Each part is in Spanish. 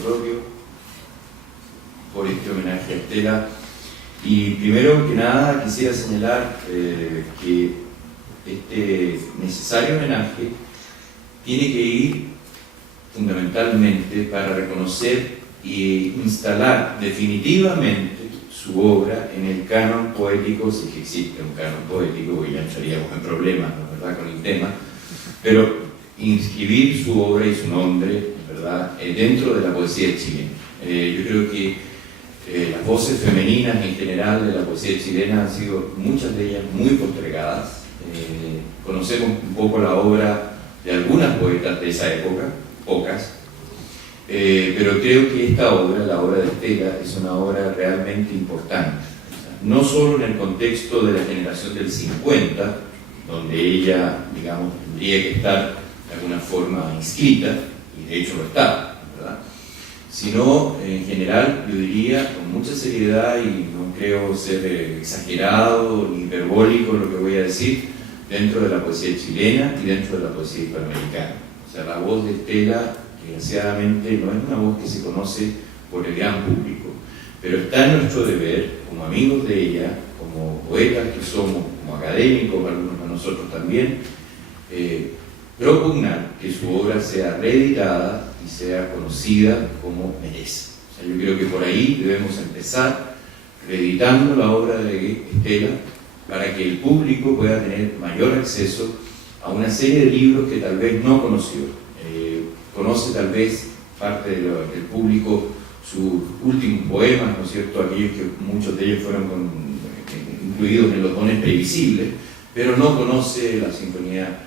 propio por este homenaje a Estela. Y primero que nada quisiera señalar que este necesario homenaje tiene que ir fundamentalmente para reconocer e instalar definitivamente su obra en el canon poético, si es que existe un canon poético, porque ya entraríamos en problemas, ¿no? ¿Verdad?, con el tema, pero inscribir su obra y su nombre, ¿verdad?, dentro de la poesía chilena. Yo creo que las voces femeninas en general de la poesía chilena han sido, muchas de ellas, muy postergadas. Conocemos un poco la obra de algunas poetas de esa época, pocas, pero creo que esta obra, la obra de Estela, es una obra realmente importante, no solo en el contexto de la generación del 50, donde ella, digamos, tendría que estar de alguna forma inscrita, y de hecho lo está, ¿verdad?, sino en general, yo diría, con mucha seriedad, y no creo ser exagerado ni hiperbólico lo que voy a decir, dentro de la poesía chilena y dentro de la poesía hispanoamericana. O sea, la voz de Estela, desgraciadamente, no es una voz que se conoce por el gran público, pero está en nuestro deber, como amigos de ella, como poetas que somos, como académicos, algunos de nosotros también, propugnar que su obra sea reeditada y sea conocida como merece. O sea, yo creo que por ahí debemos empezar reeditando la obra de Estela para que el público pueda tener mayor acceso a una serie de libros que tal vez no conoció. Conoce tal vez parte del público sus últimos poemas, ¿no es cierto?, aquellos que muchos de ellos fueron incluidos en los dones previsibles, pero no conoce la sinfonía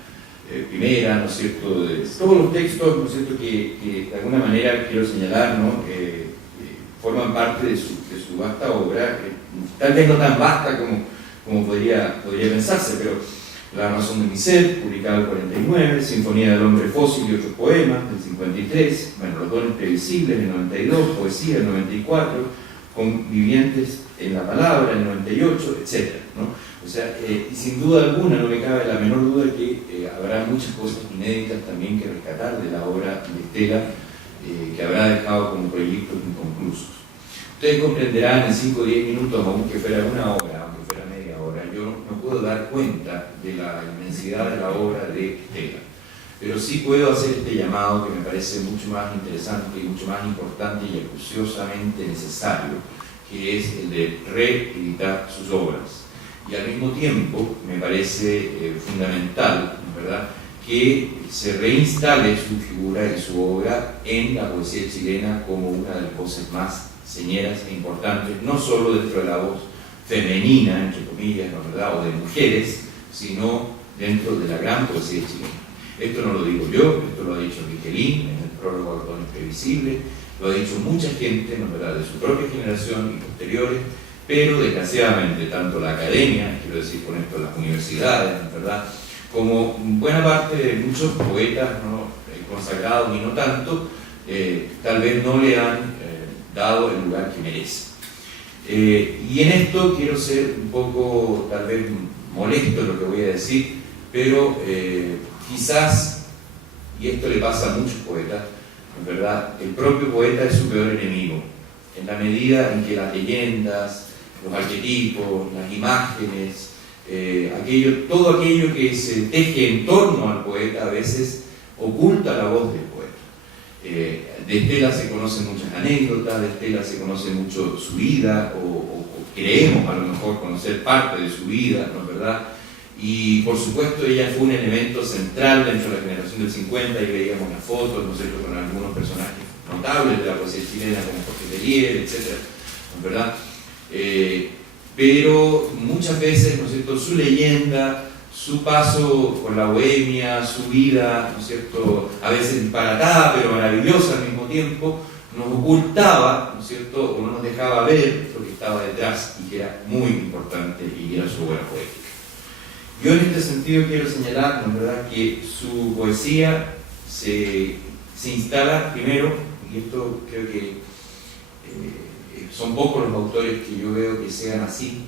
primera, ¿no es cierto?, de todos los textos, ¿no es cierto?, que de alguna manera quiero señalar, ¿no?, forman parte de su vasta obra, tal vez no tan vasta como podría pensarse, pero La razón de mi ser, publicado en el 49, Sinfonía del hombre fósil y otros poemas, del 53, bueno, Los dones previsibles, del 92, Poesía, del 94, Convivientes en la palabra, del 98, etc., ¿no? O sea, y sin duda alguna, no me cabe la menor duda que habrá muchas cosas inéditas también que rescatar de la obra de Estela, que habrá dejado como proyectos inconclusos. Ustedes comprenderán en 5 o 10 minutos, aunque fuera una hora, aunque fuera media hora, yo no puedo dar cuenta de la inmensidad de la obra de Estela, pero sí puedo hacer este llamado que me parece mucho más interesante y mucho más importante y acuciosamente necesario, que es el de reeditar sus obras. Y al mismo tiempo me parece fundamental, ¿verdad?, que se reinstale su figura y su obra en la poesía chilena como una de las voces más señeras e importantes, no solo dentro de la voz femenina, entre comillas, ¿no?, ¿verdad?, o de mujeres, sino dentro de la gran poesía chilena. Esto no lo digo yo, esto lo ha dicho Michelin en el prólogo a Los dones previsibles, lo ha dicho mucha gente, ¿no?, ¿verdad?, de su propia generación y posteriores, pero desgraciadamente tanto la academia, quiero decir con esto las universidades, ¿verdad?, como buena parte de muchos poetas, ¿no?, consagrados y no tanto, tal vez no le han dado el lugar que merece. Y en esto quiero ser un poco, tal vez, molesto en lo que voy a decir, pero quizás, y esto le pasa a muchos poetas, en verdad, el propio poeta es su peor enemigo, en la medida en que las leyendas, los arquetipos, las imágenes, todo aquello que se teje en torno al poeta a veces oculta la voz del poeta. De Estela se conocen muchas anécdotas, de Estela se conoce mucho su vida, o creemos a lo mejor conocer parte de su vida, ¿no es verdad? Y por supuesto ella fue un elemento central dentro de la generación del 50, y veíamos las fotos, ¿no es cierto?, con algunos personajes notables de la poesía chilena como Jorge Tellier, etc., ¿no es verdad? Pero muchas veces, ¿no es cierto?, su leyenda, su paso por la bohemia, su vida, ¿no es cierto?, a veces disparatada pero maravillosa al mismo tiempo, nos ocultaba, ¿no es cierto?, o no nos dejaba ver lo que estaba detrás y que era muy importante, y que era su obra poética. Yo en este sentido quiero señalar, ¿no es verdad?, que su poesía se instala primero, y esto creo que son pocos los autores que yo veo que sean así,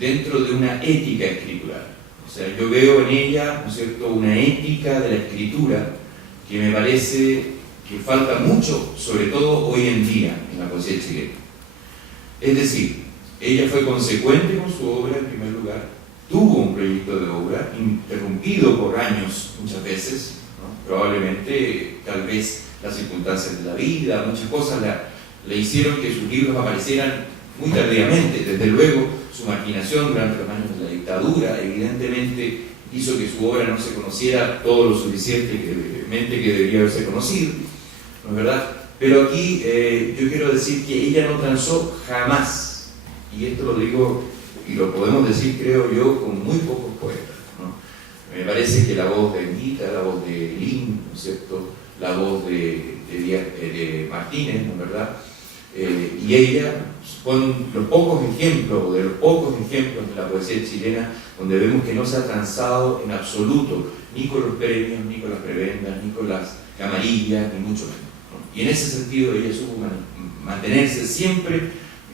dentro de una ética escritural. O sea, yo veo en ella, ¿no es cierto?, una ética de la escritura que me parece que falta mucho, sobre todo hoy en día, en la poesía chilena. Es decir, ella fue consecuente con su obra en primer lugar, tuvo un proyecto de obra interrumpido por años muchas veces, ¿no? Probablemente, tal vez las circunstancias de la vida, muchas cosas le hicieron que sus libros aparecieran muy tardíamente. Desde luego, su marginación durante los años de la dictadura evidentemente hizo que su obra no se conociera todo lo suficientemente que debería haberse conocido, ¿no es verdad? Pero aquí yo quiero decir que ella no transó jamás, y esto lo digo y lo podemos decir, creo yo, con muy pocos poetas, ¿no? Me parece que la voz de Anguita, la voz de Lin, ¿no es cierto?, la voz de Martínez, ¿no es verdad?, y ella, con los pocos ejemplos, de los pocos ejemplos de la poesía chilena, donde vemos que no se ha transado en absoluto, ni con los premios, ni con las prebendas, ni con las camarillas, ni mucho menos, ¿no? Y en ese sentido ella supo mantenerse siempre,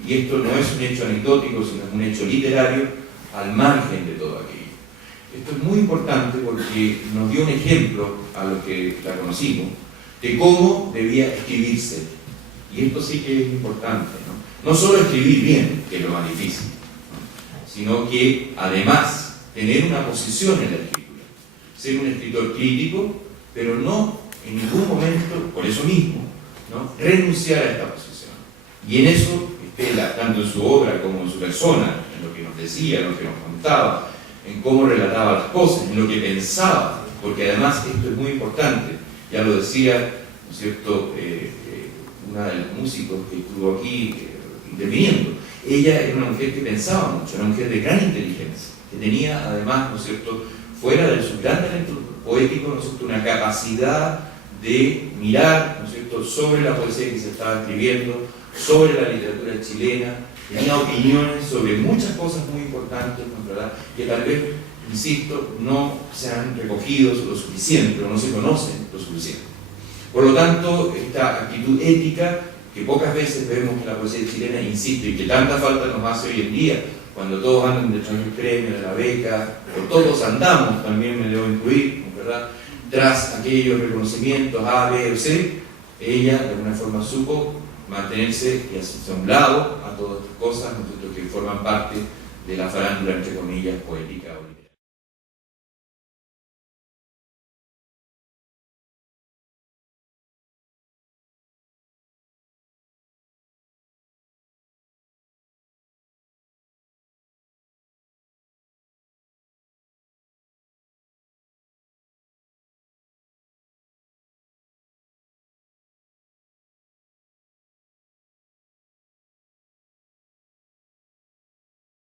y esto no es un hecho anecdótico, sino un hecho literario, al margen de todo aquello. Esto es muy importante porque nos dio un ejemplo a los que la conocimos de cómo debía escribirse. Y esto sí que es importante, ¿no? No solo escribir bien, que es lo más difícil, ¿no?, sino que además tener una posición en la escritura. Ser un escritor crítico, pero no en ningún momento, por eso mismo, ¿no?, renunciar a esta posición. Y en eso Estela, tanto en su obra como en su persona, en lo que nos decía, en lo que nos contaba, en cómo relataba las cosas, en lo que pensaba, porque además esto es muy importante, ya lo decía, ¿no es cierto?, una de los músicos que estuvo aquí interviniendo. Ella era una mujer que pensaba mucho, una mujer de gran inteligencia, que tenía además, ¿no es cierto?, fuera de su gran talento poético, ¿no es cierto?, una capacidad de mirar, ¿no es cierto?, sobre la poesía que se estaba escribiendo, sobre la literatura chilena, tenía opiniones sobre muchas cosas muy importantes, ¿no es verdad?, que tal vez, insisto, no se han recogido lo suficiente, o no se conocen lo suficiente. Por lo tanto, esta actitud ética que pocas veces vemos en la poesía chilena, insisto, y que tanta falta nos hace hoy en día, cuando todos andan detrás del premio, de la beca, o todos andamos, también me debo incluir, ¿no es verdad?, tras aquellos reconocimientos A, B o C, ella de alguna forma supo mantenerse y hacerse a un lado a todas estas cosas, ¿no es cierto?, que forman parte de la farándula, entre comillas, poética o literaria.